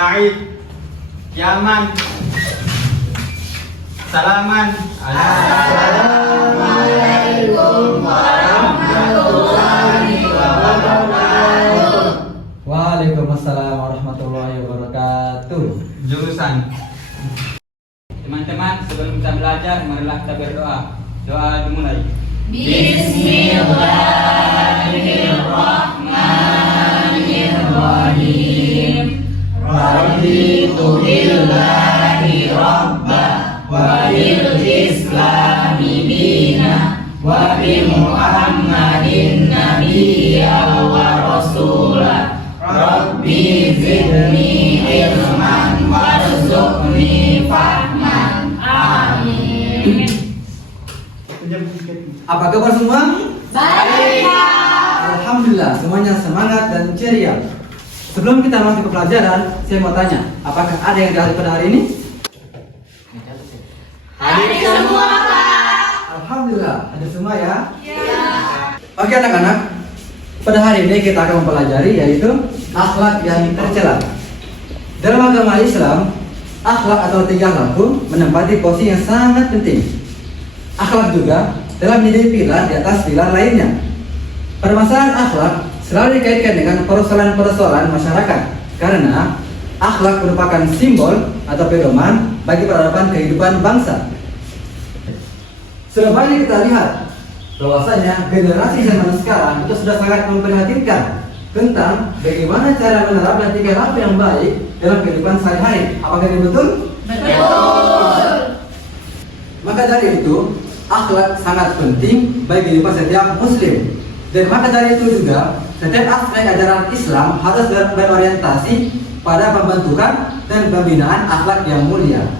Said, Yaman, Salaman. Assalamualaikum warahmatullahi wabarakatuh. Waalaikumsalam warahmatullahi wabarakatuh. Jurusan. Teman-teman, sebelum kita belajar, marilah kita berdoa. Doa dimulai. Bismillahirrahmanirrahim. Raditu billahi rabba wa bil islami dina wa bi Muhammadin nabiyya wa rasula. Rabbi zidni ilman warzuqni fahman. Amin. Apa kabar semua? Baik. Alhamdulillah, semuanya semangat dan ceria. Sebelum kita masuk ke pelajaran, saya mau tanya, apakah ada yang hadir pada hari ini? Hadir semua, Pak. Alhamdulillah, ada semua ya. Ya. Oke anak-anak, pada hari ini kita akan mempelajari yaitu akhlak yang tercela. Dalam agama Islam, akhlak atau tingkah laku menempati posisi yang sangat penting. Akhlak juga telah menjadi pilar di atas pilar lainnya. Permasalahan akhlak selalu dikaitkan dengan persoalan-persoalan masyarakat karena akhlak merupakan simbol atau pedoman bagi peradaban kehidupan bangsa. Sudah banyak kita lihat bahwasanya generasi zaman sekarang itu sudah sangat memprihatinkan tentang bagaimana cara menerapkan tingkah laku yang baik dalam kehidupan sehari-hari. Apakah ini betul? Betul. Maka dari itu, akhlak sangat penting bagi kehidupan setiap muslim. Dan maka dari itu juga, setiap aspek ajaran Islam harus berorientasi pada pembentukan dan pembinaan akhlak yang mulia.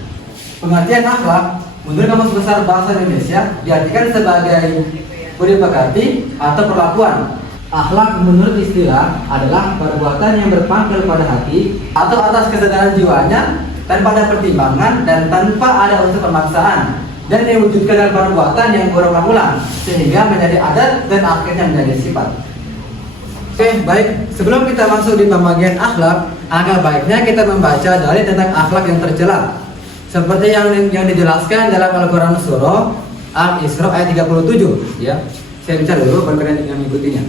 Pengertian akhlak menurut Kamus Besar Bahasa Indonesia diartikan sebagai budi pekerti atau perlakuan. Akhlak menurut istilah adalah perbuatan yang berpangkal pada hati atau atas kesadaran jiwanya tanpa ada pertimbangan dan tanpa ada unsur pemaksaan, dan diwujudkan dalam perbuatan yang berulang-ulang sehingga menjadi adat dan akhirnya menjadi sifat. Oke, baik. Sebelum kita masuk di pembagian akhlak, alangkah baiknya kita membaca dalil tentang akhlak yang tercela. Seperti yang dijelaskan dalam Al-Quran Surah Al-Isra ayat 37 ya. Saya baca dulu baru kalian yang mengikutinya.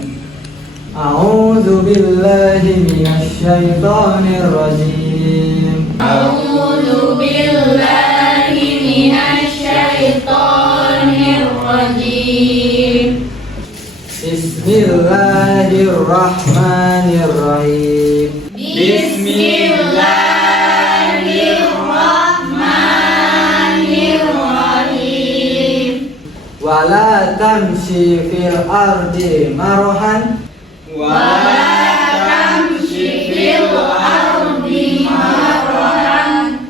A'udzu billahi minasy syaithanir rajim. A'udzu billahi minasyaitonir rajim. Bismillahirrahmanirrahim. Bismillahirrahmanirrahim. Wala tamshi fil ardi marahan. Wala tamshi fil ardi marahan.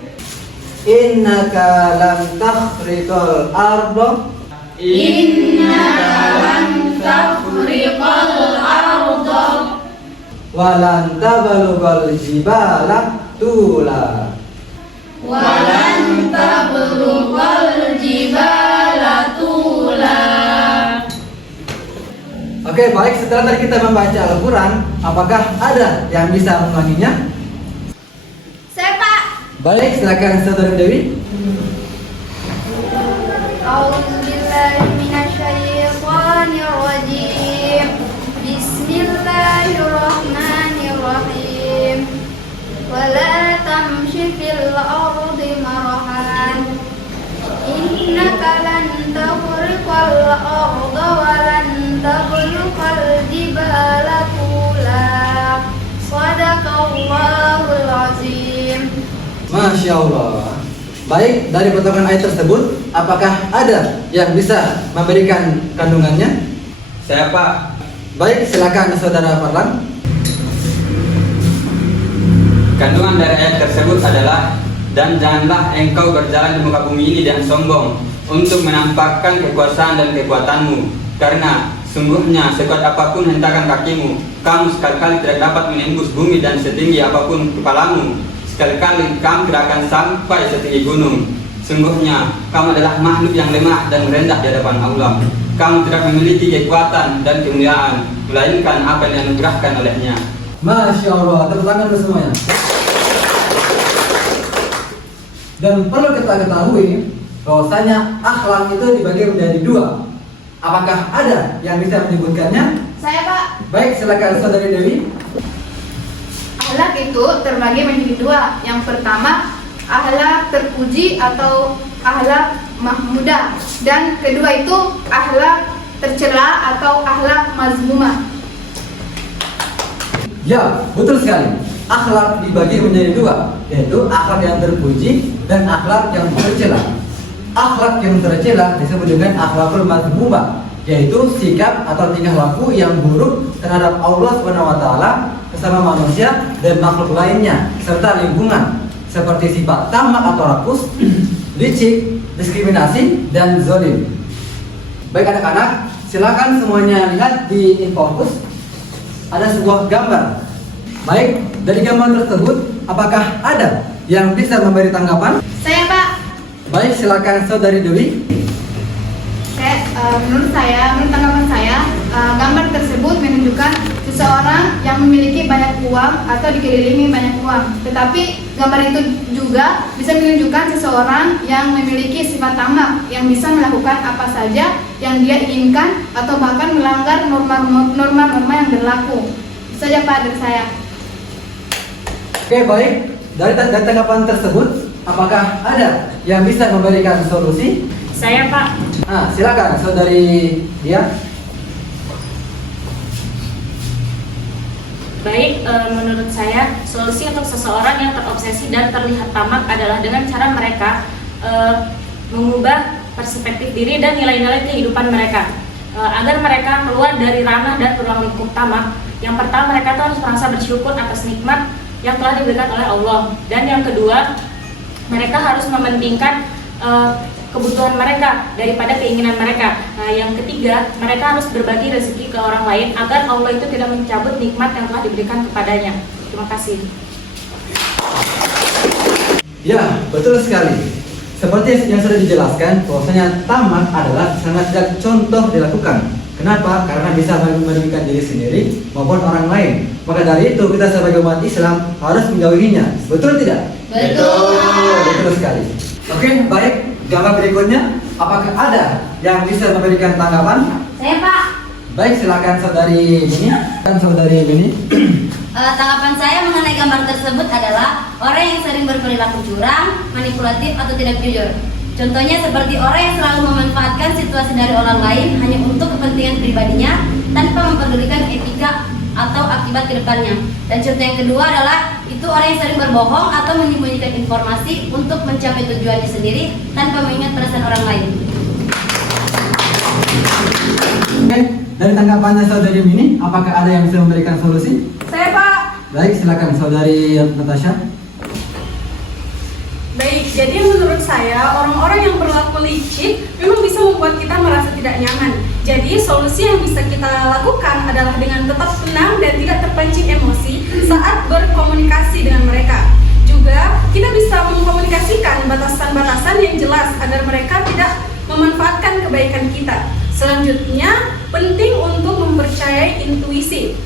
Innaka lam takhriqal arda. Innaka lan tafriqal arda Walan tablughal jibala tula. walan tablughal jibala tula. Oke, baik. Setelah tadi kita membaca Al-Quran, apakah ada yang bisa mengulanginya? Saya, Pak. Baik, silakan Saudari Dewi. A'udzubillahi minasyaitonirrajim. Bismillahirrahmanirrahim. Wala tamshi fil ardi marahan. Innaka lan takhriqal arda wa lan tablughal jibala tula. Shadaqallahul azim. Masya Allah. Baik, dari potongan ayat tersebut, apakah ada yang bisa memberikan kandungannya? Saya Pak. Baik, silakan Saudara Farlan. Kandungan dari ayat tersebut adalah, dan janganlah engkau berjalan di muka bumi ini dan sombong untuk menampakkan kekuasaan dan kekuatanmu, karena sungguhnya sekuat apapun hentakan kakimu, kamu sekali-kali tidak dapat menembus bumi, dan setinggi apapun kepalamu, sekali-kali kamu tidak akan sampai setinggi gunung. Sungguhnya kamu adalah makhluk yang lemah dan rendah di hadapan Allah. Kamu tidak memiliki kekuatan dan kemuliaan, melainkan apa yang dianugerahkan olehnya. Masya Allah, tepuk tangan untuk semuanya. Dan perlu kita ketahui bahwasanya akhlak itu dibagi menjadi dua. Apakah ada yang bisa menyebutkannya? Saya Pak. Baik, silakan Saudari Dewi. Akhlak itu terbagi menjadi dua. Yang pertama, akhlak terpuji atau akhlak mahmudah, dan kedua itu akhlak tercela atau akhlak mazmumah. Ya, betul sekali. Akhlak dibagi menjadi dua, yaitu akhlak yang terpuji dan akhlak yang tercela. Akhlak yang tercela disebut dengan akhlakul mazmumah, yaitu sikap atau tingkah laku yang buruk terhadap Allah SWT, sesama manusia dan makhluk lainnya, serta lingkungan, seperti sifat tamak atau rakus, licik, diskriminasi, dan zalim. Baik anak-anak, silakan semuanya lihat di Infocus. Ada sebuah gambar. Baik, dari gambar tersebut, apakah ada yang bisa memberi tanggapan? Saya Pak. Baik, silakan Saudari Dewi. Menurut tanggapan saya, gambar tersebut menunjukkan seseorang yang memiliki banyak uang atau dikelilingi banyak uang. Tetapi gambar itu juga bisa menunjukkan seseorang yang memiliki sifat tamak, yang bisa melakukan apa saja yang dia inginkan atau bahkan melanggar norma-norma yang berlaku. Itu saja Pak dari saya. Oke, baik. Dari tanggapan tersebut, apakah ada yang bisa memberikan solusi? Saya Pak. Silakan Saudari Dia. Baik, menurut saya solusi untuk seseorang yang terobsesi dan terlihat tamak adalah dengan cara mereka mengubah perspektif diri dan nilai-nilai kehidupan mereka, agar mereka keluar dari ranah dan ruang lingkup tamak. Yang pertama, mereka harus merasa bersyukur atas nikmat yang telah diberikan oleh Allah, dan yang kedua, mereka harus mementingkan kebutuhan mereka daripada keinginan mereka. Nah, yang ketiga, mereka harus berbagi rezeki ke orang lain agar Allah itu tidak mencabut nikmat yang telah diberikan kepadanya. Terima kasih. Ya, betul sekali. Seperti yang sudah dijelaskan, bahwasanya tamak adalah sangat tidak contoh dilakukan. Kenapa? Karena bisa merugikan diri sendiri maupun orang lain. Maka dari itu kita sebagai umat Islam harus menjauhinya. Betul tidak? Betul. Betul sekali. Oke, baik. Gambar berikutnya, apakah ada yang bisa memberikan tanggapan? Saya Pak. Baik, silakan Saudari Bini. Tanggapan saya mengenai gambar tersebut adalah orang yang sering berperilaku curang, manipulatif, atau tidak jujur. Contohnya seperti orang yang selalu memanfaatkan situasi dari orang lain hanya untuk kepentingan pribadinya tanpa mempedulikan etika atau akibat ke depannya. Dan contoh yang kedua adalah itu orang yang sering berbohong atau menyembunyikan informasi untuk mencapai tujuannya sendiri tanpa mengingat perasaan orang lain. Oke, dari tanggapannya Saudari Bini, apakah ada yang bisa memberikan solusi? Saya Pak. Baik, silakan Saudari Natasha. Baik, jadi menurut saya orang-orang yang berlaku licik memang bisa membuat kita merasa tidak nyaman. Jadi solusi yang bisa kita lakukan adalah dengan tetap tenang dan tidak terpancing emosi saat berkomunikasi dengan mereka. Juga kita bisa mengkomunikasikan batasan-batasan yang jelas agar mereka tidak memanfaatkan kebaikan kita. Selanjutnya, penting untuk mempercayai intuisi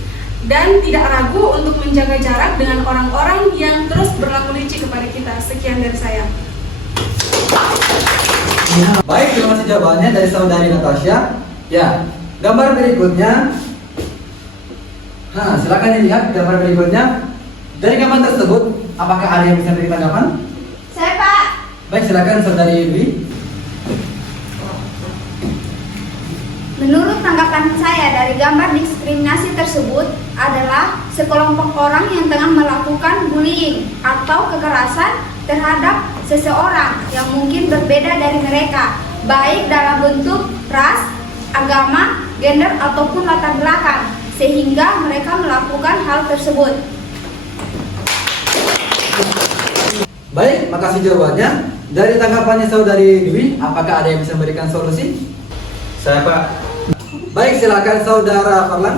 dan tidak ragu untuk menjaga jarak dengan orang-orang yang terus berlaku licik kepada kita. Sekian dari saya. Baik, terima kasih jawabannya dari Saudari Natasha. Ya, gambar berikutnya. Silakan dilihat gambar berikutnya. Dari gambar tersebut, apakah ada yang bisa memberi tanggapan? Saya Pak. Baik, silakan Saudari Dwi. Menurut tanggapan saya dari gambar diskriminasi tersebut adalah sekelompok orang yang tengah melakukan bullying atau kekerasan terhadap seseorang yang mungkin berbeda dari mereka, baik dalam bentuk ras, agama, gender, ataupun latar belakang, sehingga mereka melakukan hal tersebut. Baik, makasih jawabannya. Dari tanggapannya Saudari Dwi, apakah ada yang bisa memberikan solusi? Saya Pak. Baik, silakan Saudara Farlan.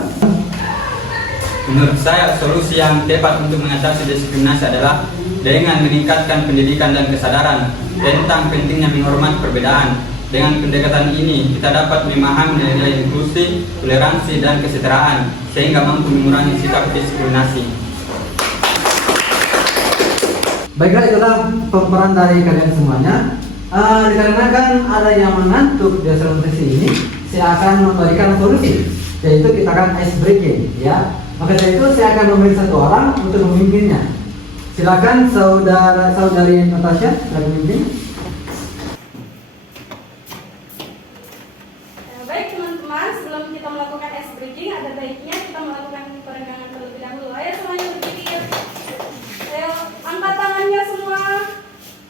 Menurut saya solusi yang tepat untuk mengatasi diskriminasi adalah dengan meningkatkan pendidikan dan kesadaran tentang pentingnya menghormati perbedaan. Dengan pendekatan ini kita dapat memahami nilai inklusi, toleransi, dan kesetaraan sehingga mampu mengurangi sikap diskriminasi. Baiklah, itulah pemeran dari kalian semuanya. Dikarenakan ada yang mengantuk di dalam sesi ini, saya akan memberikan solusi, yaitu kita akan ice breaking, ya. Maka dari itu saya akan memilih satu orang untuk memimpinnya. Silakan saudari Natasha, silakan memimpin. Baik teman-teman, sebelum kita melakukan ice breaking, ada baiknya kita melakukan peregangan terlebih dahulu. Ayo semuanya berdiri. Ayo angkat tangannya semua.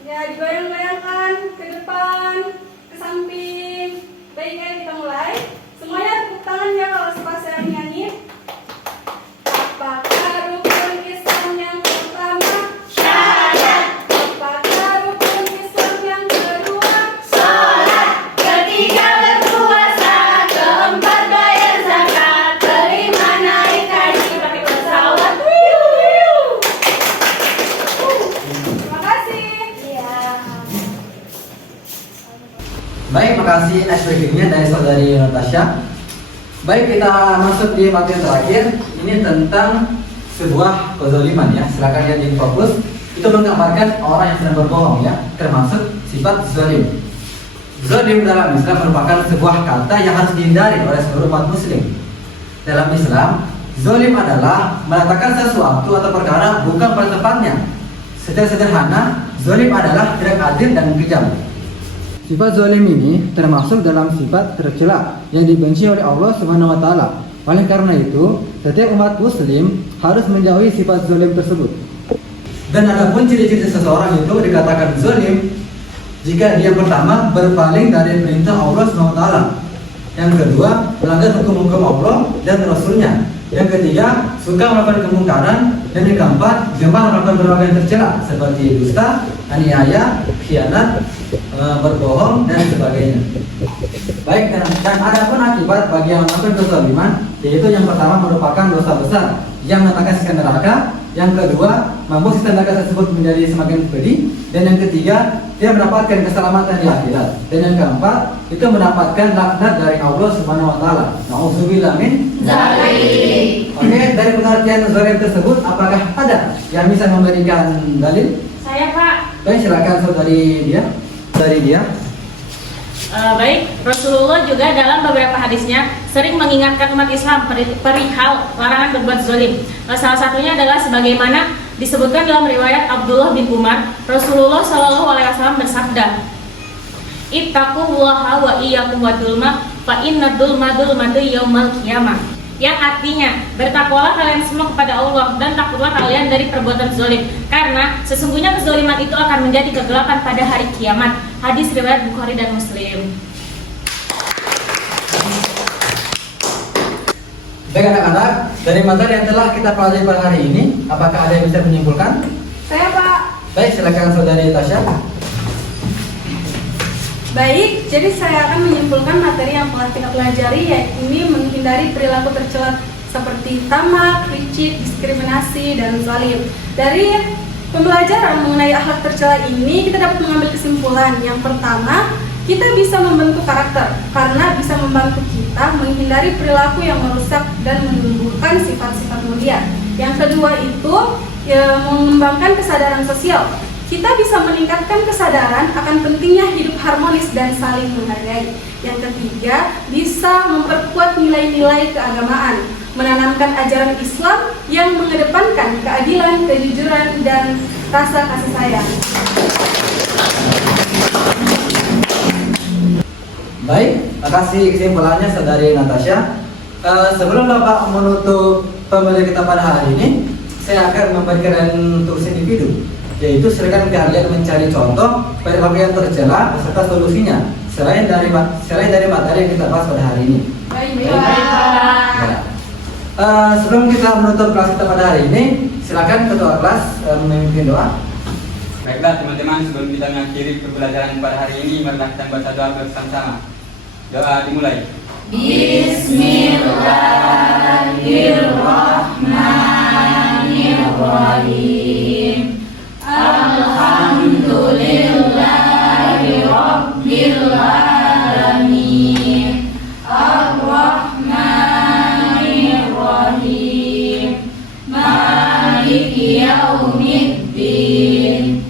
Ya, digoyang-goyangkan ke depan, ke samping. Baik, ayo kita mulai. Semuanya tepuk tangannya kalau pas saya nyanyi. Apakah rukun Islam yang pertama? Syahadat. Apakah rukun Islam yang kedua? Sholat. Ketiga berpuasa, keempat bayar zakat, kelima naik haji pakai pesawat. Terima kasih. Iya. Baik, makasih ice breakingnya dari saudari Natasha. Baik, kita masuk di materi terakhir. Ini tentang sebuah kezaliman, ya. Silakan lihat di fokus. Itu menggambarkan orang yang sedang berbohong, ya, termasuk sifat zalim. Zalim dalam Islam merupakan sebuah kata yang harus dihindari oleh seluruh umat muslim. Dalam Islam, zalim adalah meletakkan sesuatu atau perkara bukan pada tempatnya. Secara sederhana, zalim adalah tidak adil dan kejam. Sifat zalim ini termasuk dalam sifat tercela yang dibenci oleh Allah Subhanahu wa taala. Oleh karena itu, setiap umat muslim harus menjauhi sifat zalim tersebut. Dan adapun ciri-ciri seseorang itu dikatakan zalim jika dia pertama berpaling dari perintah Allah Subhanahu wa taala. Yang kedua, melanggar hukum-hukum Allah dan Rasulnya. Yang ketiga, suka melakukan kemungkaran. Dan yang keempat, gemar melakukan berbagai yang tercela seperti dusta, aniaya, khianat, berbohong dan sebagainya. Baik, dan ada pun akibat bagi yang melakukan kezaliman, yaitu yang pertama merupakan dosa besar yang mendatangkan siksa neraka. Yang kedua, membuat siksa neraka tersebut menjadi semakin pedih. Dan yang ketiga, dia mendapatkan keselamatan di akhirat. Dan yang keempat, itu mendapatkan laknat dari Allah Subhanahu wa taala. Nauzubillah min dzalik. Oke, dari pengertian zalim tersebut, apakah ada yang bisa memberikan dalil? Saya, Pak. Baik, silakan saudari dia. Baik, Rasulullah juga dalam beberapa hadisnya sering mengingatkan umat Islam perihal larangan berbuat zalim. Salah satunya adalah sebagaimana disebutkan dalam riwayat Abdullah bin Umar, Rasulullah SAW bersabda, "Ittaqullaha wa iyyakum wadulma, fa inna dulma dulmatu yaumal qiyamah." Yang artinya, bertakwalah kalian semua kepada Allah dan takutlah kalian dari perbuatan zalim, karena sesungguhnya kezaliman itu akan menjadi kegelapan pada hari kiamat. Hadis riwayat Bukhari dan Muslim. Baik anak-anak, dari materi yang telah kita pelajari pada hari ini, apakah ada yang bisa menyimpulkan? Saya, Pak. Baik, silakan saudari Tasya. Baik, jadi saya akan menyimpulkan materi yang telah kita pelajari, yaitu menghindari perilaku tercela seperti tamak, licik, diskriminasi, dan zalim. Dari pembelajaran mengenai akhlak tercela ini, kita dapat mengambil kesimpulan. Yang pertama, kita bisa membentuk karakter karena bisa membantu kita menghindari perilaku yang merusak dan menumbuhkan sifat-sifat mulia. Yang kedua itu mengembangkan kesadaran sosial. Kita bisa meningkatkan kesadaran akan pentingnya hidup harmonis dan saling menghargai. Yang ketiga, bisa memperkuat nilai-nilai keagamaan, menanamkan ajaran Islam yang mengedepankan keadilan, kejujuran, dan rasa kasih sayang. Baik, makasih kesimpulannya saudari Natasha. Sebelum Bapak menutup pembelajaran kita pada hari ini, saya akan memberikan tugas individu, yaitu silakan kalian mencari contoh perilaku yang tercela beserta solusinya selain dari materi yang kita bahas pada hari ini. Baik. Ya. Sebelum kita menutup kelas kita pada hari ini, silakan ketua kelas memimpin doa. Baiklah teman-teman, sebelum kita mengakhiri pembelajaran pada hari ini, marilah kita baca doa bersama-sama. Doa dimulai. Bismillahirrahmanirrahim. Alhamdulillahi Rabbil Alamin. Ar-Rahmanir-Rahim. Maliki Yaumiddin.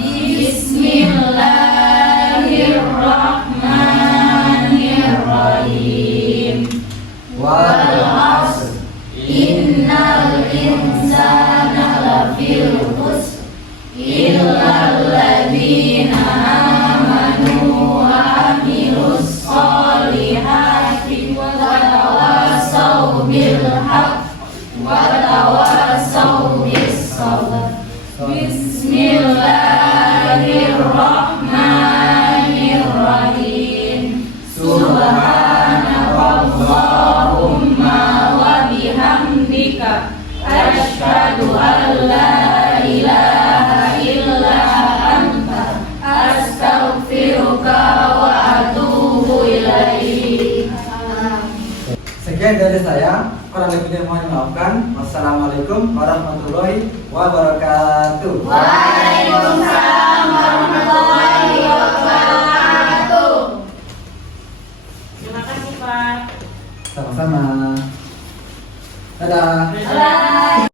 Bismillahirrahmanirrahim. Wal 'ashr. Innal insana lafil khusr illal ladzina amanu wa amilus solihati wa tawassaw bil haqq wa tawassaw bis sabr. Bismillahirrahmanirrahim. Subhanakallahumma wa bihamdika asyhadu an la ilaha illa anta astaghfiruka wa atubu ilaik. Sekian dari saya, kurang lebihnya mohon dimaafkan. Wassalamualaikum warahmatullahi wabarakatuh. Waalaikumsalam warahmatullahi wabarakatuh. Terima kasih Pak. Sama-sama. Dadah. Bye.